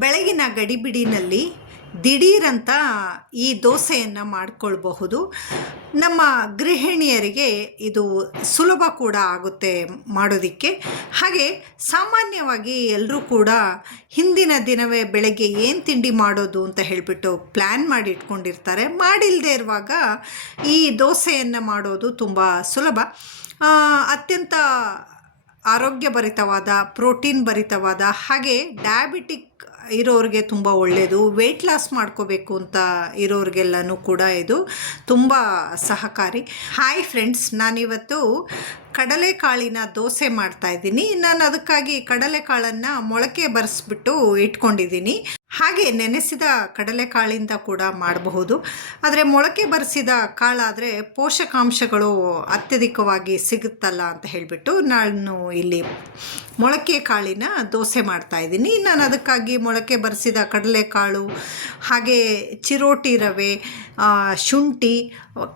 ಬೆಳಗಿನ ಗಡಿಬಿಡಿನಲ್ಲಿ ದಿಢೀರಂತ ಈ ದೋಸೆಯನ್ನು ಮಾಡಿಕೊಳ್ಬಹುದು. ನಮ್ಮ ಗೃಹಿಣಿಯರಿಗೆ ಇದು ಸುಲಭ ಕೂಡ ಆಗುತ್ತೆ ಮಾಡೋದಕ್ಕೆ. ಹಾಗೆ ಸಾಮಾನ್ಯವಾಗಿ ಎಲ್ಲರೂ ಕೂಡ ಹಿಂದಿನ ದಿನವೇ ಬೆಳಗ್ಗೆ ಏನು ತಿಂಡಿ ಮಾಡೋದು ಅಂತ ಹೇಳಿಬಿಟ್ಟು ಪ್ಲ್ಯಾನ್ ಮಾಡಿ ಇಟ್ಕೊಂಡಿರ್ತಾರೆ. ಮಾಡಿಲ್ಲದೆ ಇರುವಾಗ ಈ ದೋಸೆಯನ್ನು ಮಾಡೋದು ತುಂಬ ಸುಲಭ. ಅತ್ಯಂತ ಆರೋಗ್ಯಭರಿತವಾದ, ಪ್ರೋಟೀನ್ ಭರಿತವಾದ, ಹಾಗೆ ಡಯಾಬಿಟಿಕ್ ಇರೋರಿಗೆ ತುಂಬ ಒಳ್ಳೆಯದು. ವೆಯ್ಟ್ ಲಾಸ್ ಮಾಡ್ಕೋಬೇಕು ಅಂತ ಇರೋರಿಗೆಲ್ಲನೂ ಕೂಡ ಇದು ತುಂಬ ಸಹಕಾರಿ. ಹಾಯ್ ಫ್ರೆಂಡ್ಸ್, ನಾನಿವತ್ತು ಕಡಲೆಕಾಳಿನ ದೋಸೆ ಮಾಡ್ತಾಯಿದ್ದೀನಿ. ನಾನು ಅದಕ್ಕಾಗಿ ಕಡಲೆಕಾಳನ್ನು ಮೊಳಕೆ ಬರೆಸ್ಬಿಟ್ಟು ಇಟ್ಕೊಂಡಿದ್ದೀನಿ. ಹಾಗೆ ನೆನೆಸಿದ ಕಡಲೆಕಾಳಿಂದ ಕೂಡ ಮಾಡಬಹುದು. ಆದರೆ ಮೊಳಕೆ ಬರೆಸಿದ ಕಾಳಾದರೆ ಪೋಷಕಾಂಶಗಳು ಅತ್ಯಧಿಕವಾಗಿ ಸಿಗುತ್ತಲ್ಲ ಅಂತ ಹೇಳಿಬಿಟ್ಟು ನಾನು ಇಲ್ಲಿ ಮೊಳಕೆ ಕಾಳಿನ ದೋಸೆ ಮಾಡ್ತಾಯಿದ್ದೀನಿ. ನಾನು ಅದಕ್ಕಾಗಿ ಮೊಳಕೆ ಬರೆಸಿದ ಕಡಲೆಕಾಳು, ಹಾಗೆ ಚಿರೋಟಿ ರವೆ, ಶುಂಠಿ,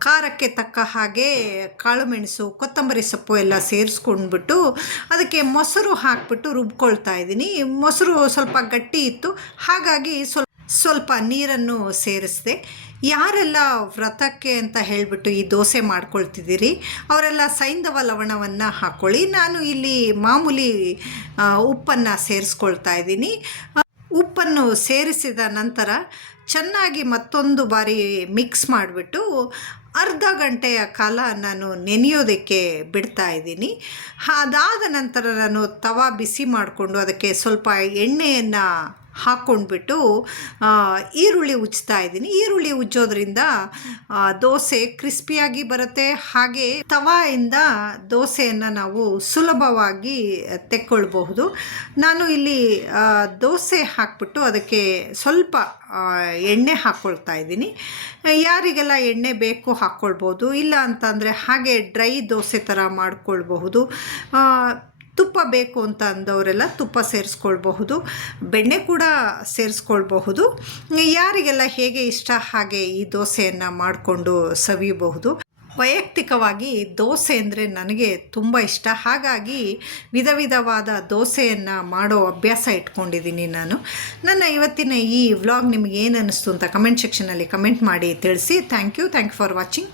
ಖಾರಕ್ಕೆ ತಕ್ಕ ಹಾಗೆ ಕಾಳುಮೆಣಸು, ಕೊತ್ತಂಬರಿ ಸೊಪ್ಪು ಎಲ್ಲ ಸೇರಿಸ್ಕೊಂಡ್ಬಿಟ್ಟು ಅದಕ್ಕೆ ಮೊಸರು ಹಾಕಿಬಿಟ್ಟು ರುಬ್ಕೊಳ್ತಾ ಇದ್ದೀನಿ. ಮೊಸರು ಸ್ವಲ್ಪ ಗಟ್ಟಿ ಇತ್ತು, ಹಾಗಾಗಿ ಸ್ವಲ್ಪ ನೀರನ್ನು ಸೇರಿಸಿದೆ. ಯಾರೆಲ್ಲ ವ್ರತಕ್ಕೆ ಅಂತ ಹೇಳಿಬಿಟ್ಟು ಈ ದೋಸೆ ಮಾಡ್ಕೊಳ್ತಿದ್ದೀರಿ ಅವರೆಲ್ಲ ಸೈಂಧವ ಲವಣವನ್ನು ಹಾಕ್ಕೊಳ್ಳಿ. ನಾನು ಇಲ್ಲಿ ಮಾಮೂಲಿ ಉಪ್ಪನ್ನು ಸೇರಿಸ್ಕೊಳ್ತಾ ಇದ್ದೀನಿ. ಉಪ್ಪನ್ನು ಸೇರಿಸಿದ ನಂತರ ಚೆನ್ನಾಗಿ ಮತ್ತೊಂದು ಬಾರಿ ಮಿಕ್ಸ್ ಮಾಡಿಬಿಟ್ಟು ಅರ್ಧ ಗಂಟೆಯ ಕಾಲ ನಾನು ನೆನೆಯೋದಕ್ಕೆ ಬಿಡ್ತಾ ಇದ್ದೀನಿ. ಅದಾದ ನಂತರ ನಾನು ತವಾ ಬಿಸಿ ಮಾಡಿಕೊಂಡು ಅದಕ್ಕೆ ಸ್ವಲ್ಪ ಎಣ್ಣೆಯನ್ನು ಹಾಕ್ಕೊಂಡ್ಬಿಟ್ಟು ಈರುಳ್ಳಿ ಉಜ್ತಾ ಇದ್ದೀನಿ. ಈರುಳ್ಳಿ ಉಜ್ಜೋದ್ರಿಂದ ದೋಸೆ ಕ್ರಿಸ್ಪಿಯಾಗಿ ಬರುತ್ತೆ. ಹಾಗೆ ತವಾಯಿಂದ ದೋಸೆಯನ್ನು ನಾವು ಸುಲಭವಾಗಿ ತೆಕ್ಕೊಳ್ಬಹುದು. ನಾನು ಇಲ್ಲಿ ದೋಸೆ ಹಾಕ್ಬಿಟ್ಟು ಅದಕ್ಕೆ ಸ್ವಲ್ಪ ಎಣ್ಣೆ ಹಾಕ್ಕೊಳ್ತಾ ಇದ್ದೀನಿ. ಯಾರಿಗೆಲ್ಲ ಎಣ್ಣೆ ಬೇಕು ಹಾಕ್ಕೊಳ್ಬೋದು, ಇಲ್ಲ ಅಂತಂದರೆ ಹಾಗೆ ಡ್ರೈ ದೋಸೆ ಥರ ಮಾಡ್ಕೊಳ್ಬಹುದು. ತುಪ್ಪ ಬೇಕು ಅಂತ ಅಂದವರೆಲ್ಲ ತುಪ್ಪ ಸೇರಿಸ್ಕೊಳ್ಬಹುದು, ಬೆಣ್ಣೆ ಕೂಡ ಸೇರಿಸ್ಕೊಳ್ಬಹುದು. ಯಾರಿಗೆಲ್ಲ ಹೇಗೆ ಇಷ್ಟ ಹಾಗೆ ಈ ದೋಸೆಯನ್ನು ಮಾಡಿಕೊಂಡು ಸವಿಯಬಹುದು. ವೈಯಕ್ತಿಕವಾಗಿ ದೋಸೆ ಅಂದರೆ ನನಗೆ ತುಂಬ ಇಷ್ಟ. ಹಾಗಾಗಿ ವಿಧ ವಿಧವಾದ ದೋಸೆಯನ್ನು ಮಾಡೋ ಅಭ್ಯಾಸ ಇಟ್ಕೊಂಡಿದ್ದೀನಿ ನಾನು. ನನ್ನ ಇವತ್ತಿನ ಈ ವ್ಲಾಗ್ ನಿಮಗೆ ಏನು ಅನ್ನಿಸ್ತು ಅಂತ ಕಮೆಂಟ್ ಸೆಕ್ಷನಲ್ಲಿ ಕಮೆಂಟ್ ಮಾಡಿ ತಿಳಿಸಿ. Thank you for watching.